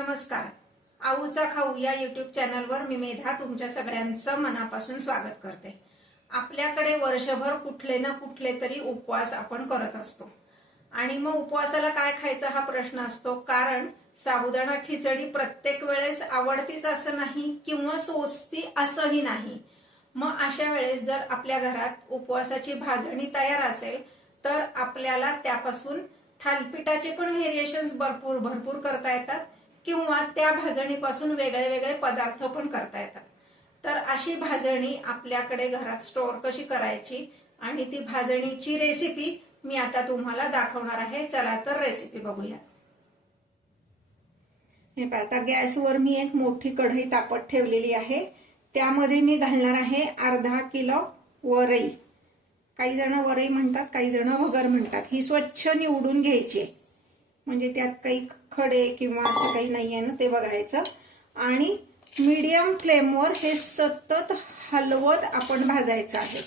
नमस्कार. आऊचा खाऊ या यूट्यूब चॅनलवर मी मेधा तुमच्या सगळ्यांचं मनापासून स्वागत करते. आपल्याकडे वर्षभर कुठले ना कुठले तरी उपवास आपण करत असतो आणि मग उपवासाला काय खायचा हा प्रश्न असतो. कारण साबुदाणा खिचडी प्रत्येक वेळेस आवडतीच असं नाही किंवा सोसती असंही नाही. मग अशा वेळेस जर आपल्या घरात उपवासाची भाजणी तयार असेल तर आपल्याला त्यापासून थालीपीठाचे पण व्हेरिएशन्स भरपूर करता येतात किंवा त्या भाजणीपासून वेगळे वेगळे पदार्थ पण करता येतात. तर अशी भाजणी आपल्याकडे घरात स्टोअर कशी करायची आणि ती भाजणीची रेसिपी मी आता तुम्हाला दाखवणार आहे. चला तर रेसिपी बघूया. हे पहा, आता गॅसवर मी एक मोठी कढई तापत ठेवलेली आहे. त्यामध्ये मी घालणार आहे अर्धा किलो वरई. काही जण वरई म्हणतात, काही जण वगर म्हणतात. ही स्वच्छ निवडून घ्यायची म्हणजे त्यात काही खडे किंवा असं काही नाहीये ना ते बघायचं. आणि मीडियम फ्लेमवर हे सतत हलवत आपण भाजायचं आहे.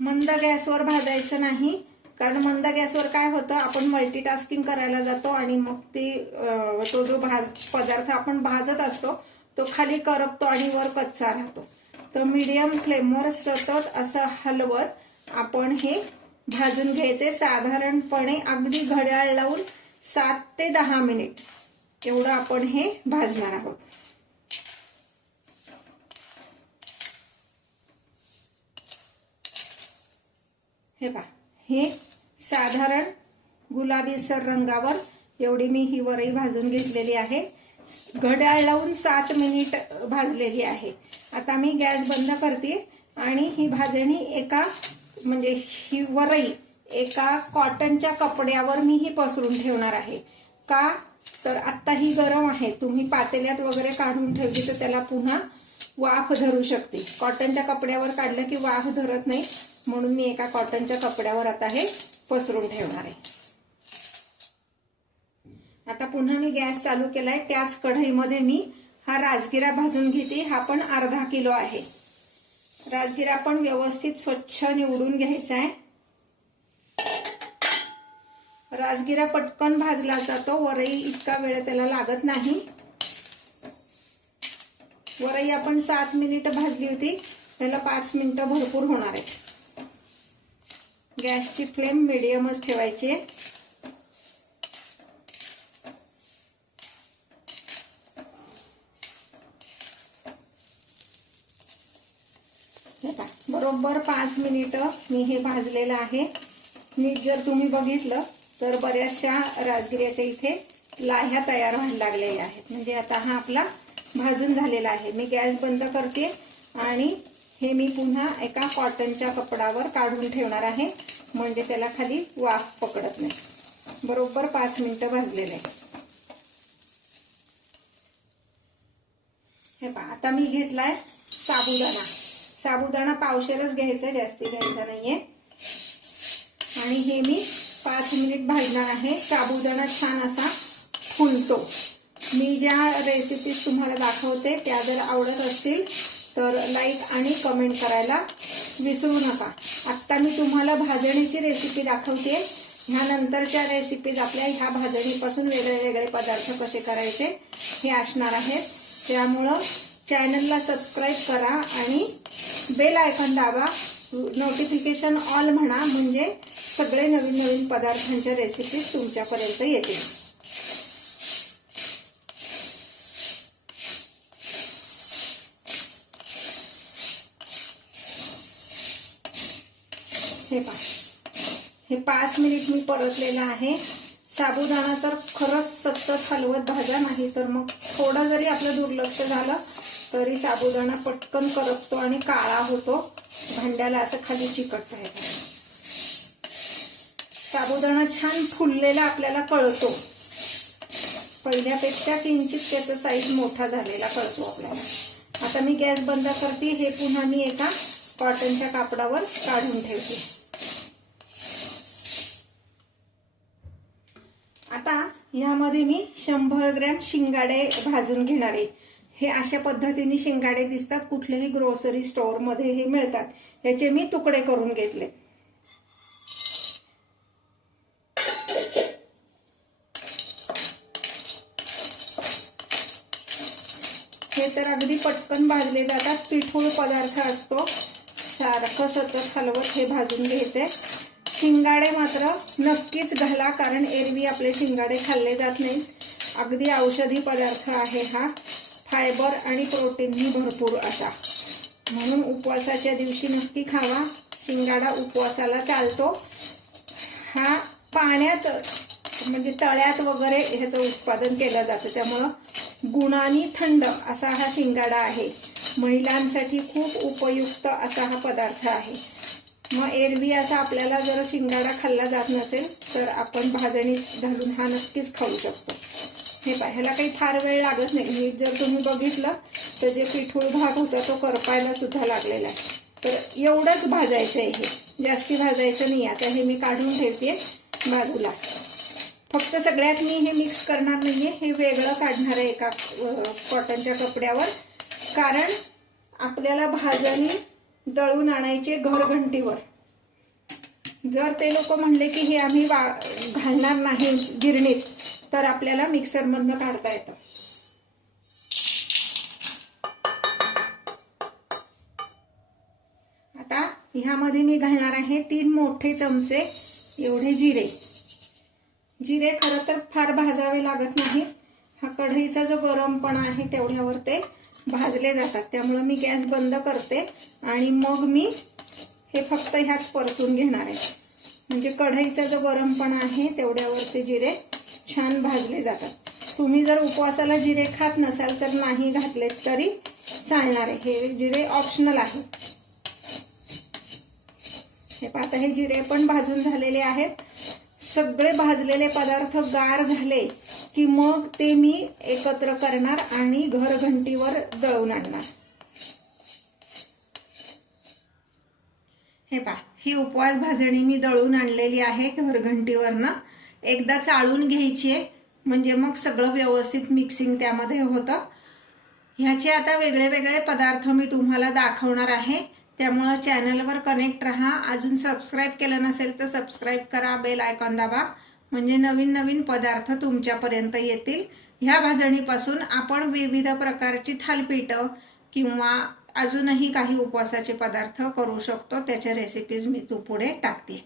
मंद गॅसवर भाजायचं नाही, कारण मंद गॅसवर काय होतं, आपण मल्टीटास्किंग करायला जातो आणि मग तो जो पदार्थ आपण भाजत असतो तो खाली करपतो आणि वर कच्चा राहतो. तर मीडियम फ्लेमवर सतत असं हलवत आपण हे भाजून घ्यायचे. साधारणपणे अगदी घड्याळ लावून 7 ते 10 मिनिट एवढं आपण हे भाजणार आहोत. हे पहा, हे साधारण गुलाबीसर रंगावर एवढी मी ही वरई भाजून घेतलेली आहे. घड्याळ लावून 7 मिनिट भाजलेली आहे. आता मी गॅस बंद करते आणि ही भाजणी म्हणजे ही वरई एका कॉटनच्या कपड्यावर मी ही पसरून ठेवणार आहे. का तर आत्ता ही गरम आहे. तुम्ही पातेल्यात वगैरे काढून ठेवली तर त्याला पुन्हा वाफ धरू शकते. कॉटनच्या कपड्यावर काढलं की वाफ धरत नाही, म्हणून मी एका कॉटनच्या कपड्यावर आता हे पसरून ठेवणार आहे. आता पुन्हा मी गॅस चालू केलाय. त्याच कढईमध्ये मी हा राजगिरा भाजून घेते. हा पण अर्धा किलो आहे. राजगिरा पण व्यवस्थित स्वच्छ निवडून घ्यायचा आहे. राजगिरा पटकन भाजला जातो, वरई इतका वेळ त्याला लागत नाही. वरई आपण 7 मिनिट भाजली होती, त्याला 5 मिनिटं भरपूर होणार आहे. गॅसची फ्लेम मीडियमच ठेवायची आहे. बरोबर 5 मिनिटं मी हे भाजलेलं आहे. नीट जर तुम्ही बघितलं तर बऱ्याचशा राजगिऱ्याच्या इथे लाह्या तयार व्हायला लागलेल्या आहेत. म्हणजे आता हा आपला भाजून झालेला आहे. मी गॅस बंद करते आणि हे मी पुन्हा एका कॉटनच्या कपड्यावर काढून ठेवणार आहे, म्हणजे त्याला खाली वाफ पकडत नाही. बरोबर 5 मिनिटं भाजलेले आहे. हे पहा, आता मी घेतलाय साबुदाणा. साबुदाणा पावशेरच घ्यायचा, जास्ती घ्यायचा नाहीये. आणि हे मी 5 मिनिट भाजणार आहे. साबुदाणा छान असा फुलतो. मी ज्या रेसिपीज तुम्हाला दाखवते त्या जर आवडत असतील तर लाईक आणि कमेंट करायला विसरू नका. आत्ता मी तुम्हाला भाजणीची रेसिपी दाखवते. ह्यानंतरच्या रेसिपीज आपल्या ह्या भाजणीपासून वेगळे वेगळे पदार्थ कसे करायचे हे असणार आहेत. त्यामुळं चॅनलला सबस्क्राईब करा आणि बेल आयकॉन दाबा. नोटिफिकेशन ऑल म्हणा, म्हणजे सगळे नवीन नवीन पदार्थांच्या रेसिपीज तुमच्यापर्यंत येतील. हे पहा, हे 5 मिनिट मी परतलेलं आहे. साबुदाणा तर खरंच सतत हलवत भाजा, नाही तर मग थोडं जरी आपलं दुर्लक्ष झालं तरी साबुदाणा पटकन करपतो आणि काळा होतो. भांड्याला असं खाली चिकटता येतं. साबुदाणा छान फुललेला आपल्याला कळतो. पहिल्यापेक्षा किंचित त्याचा साईज मोठा झालेला कळतो आपल्याला. आता मी गॅस बंद करते. हे पुन्हा मी एका कॉटनच्या कापडावर काढून ठेवते. आता यामध्ये मी 100 ग्रॅम शिंगाडे भाजून घेणार आहे. हे अशा पद्धतीने शिंगाडे दिसतात. कुठल्याही ग्रोसरी स्टोअर मध्ये हे मिळतात. याचे मी तुकडे करून घेतले. हे तर अगदी पटकन भाजले जातात. पिठूळ पदार्थ असतो, सारखं सतत हलवत हे भाजून घ्यायचे. शिंगाडे मात्र नक्कीच घाला, कारण एरवी आपले शिंगाडे खाल्ले जात नाहीत. अगदी औषधी पदार्थ आहे हा, फायबर आणि प्रोटीनही भरपूर असा, म्हणून उपवासाच्या दिवशी नक्की खावा. शिंगाडा उपवासाला चालतो. हा पाण्यात म्हणजे तळ्यात वगैरे ह्याचं उत्पादन केलं जातं, त्यामुळं गुणांनी थंड असा हा शिंगाडा आहे. महिलांसाठी खूप उपयुक्त असा हा पदार्थ आहे. मग एरवी असा आपल्याला जर शिंगाडा खाल्ला जात नसेल तर आपण भाजणीत घालून हा नक्कीच खाऊ शकतो. हे ह्याला काही फार वेळ लागत नाही. हे जर तुम्ही बघितलं तर जे पिठूळ भाग होता तो करपायला सुद्धा लागलेला आहे. तर एवढंच भाजायचं आहे, हे जास्ती भाजायचं नाही. आता हे मी काढून ठेवते बाजूला. फक्त सगळ्यात मी हे मिक्स करणार नाहीये, हे वेगळं काढणार आहे एका कॉटनच्या कपड्यावर, कारण आपल्याला भाजणी दळून आणायचे घरघंटीवर. जर ते लोक म्हणले की हे आम्ही घालणार नाही गिरणीत, तर आपल्याला मिक्सरमधनं काढता येतं. आता ह्यामध्ये मी घालणार आहे 3 मोठे चमचे एवढे जिरे. जिरे खरं तर फार भाजावे लागत नाही. हा कढईचा जो गरमपणा आहे तेवढ्यावर ते भाजले जातात. त्यामुळे मी गॅस बंद करते आणि मग मी हे फक्त ह्यात परतून घेणार आहे. म्हणजे कढईचा जो गरमपणा आहे तेवढ्यावर ते जिरे छान भाजले जातात. तुम्ही जर उपवासाला जिरे खात नसाल तर नाही घातले तरी चालणार आहे. हे जिरे ऑप्शनल आहे. हे पाहता, हे जिरे पण भाजून झालेले आहेत. सगळे भाजलेले पदार्थ गार झाले की मग ते मी एकत्र करणार आणि घरघंटीवर दळून आणणार. हे पहा, ही उपवास भाजणी मी दळून आणलेली आहे घरघंटीवरनं. एकदा चाळून घ्यायची आहे, म्हणजे मग सगळं व्यवस्थित मिक्सिंग त्यामध्ये होतं. ह्याचे आता वेगळे वेगळे पदार्थ मी तुम्हाला दाखवणार आहे, त्यामुळे चॅनलवर कनेक्ट राहा. अजून सबस्क्राईब केलं नसेल तर सबस्क्राईब करा, बेल आयकॉन दाबा, म्हणजे नवीन नवीन पदार्थ तुमच्यापर्यंत येतील. ह्या भाजणीपासून आपण विविध प्रकारची थालीपीठं किंवा अजूनही काही उपवासाचे पदार्थ करू शकतो. त्याच्या रेसिपीज मी पुढे टाकते.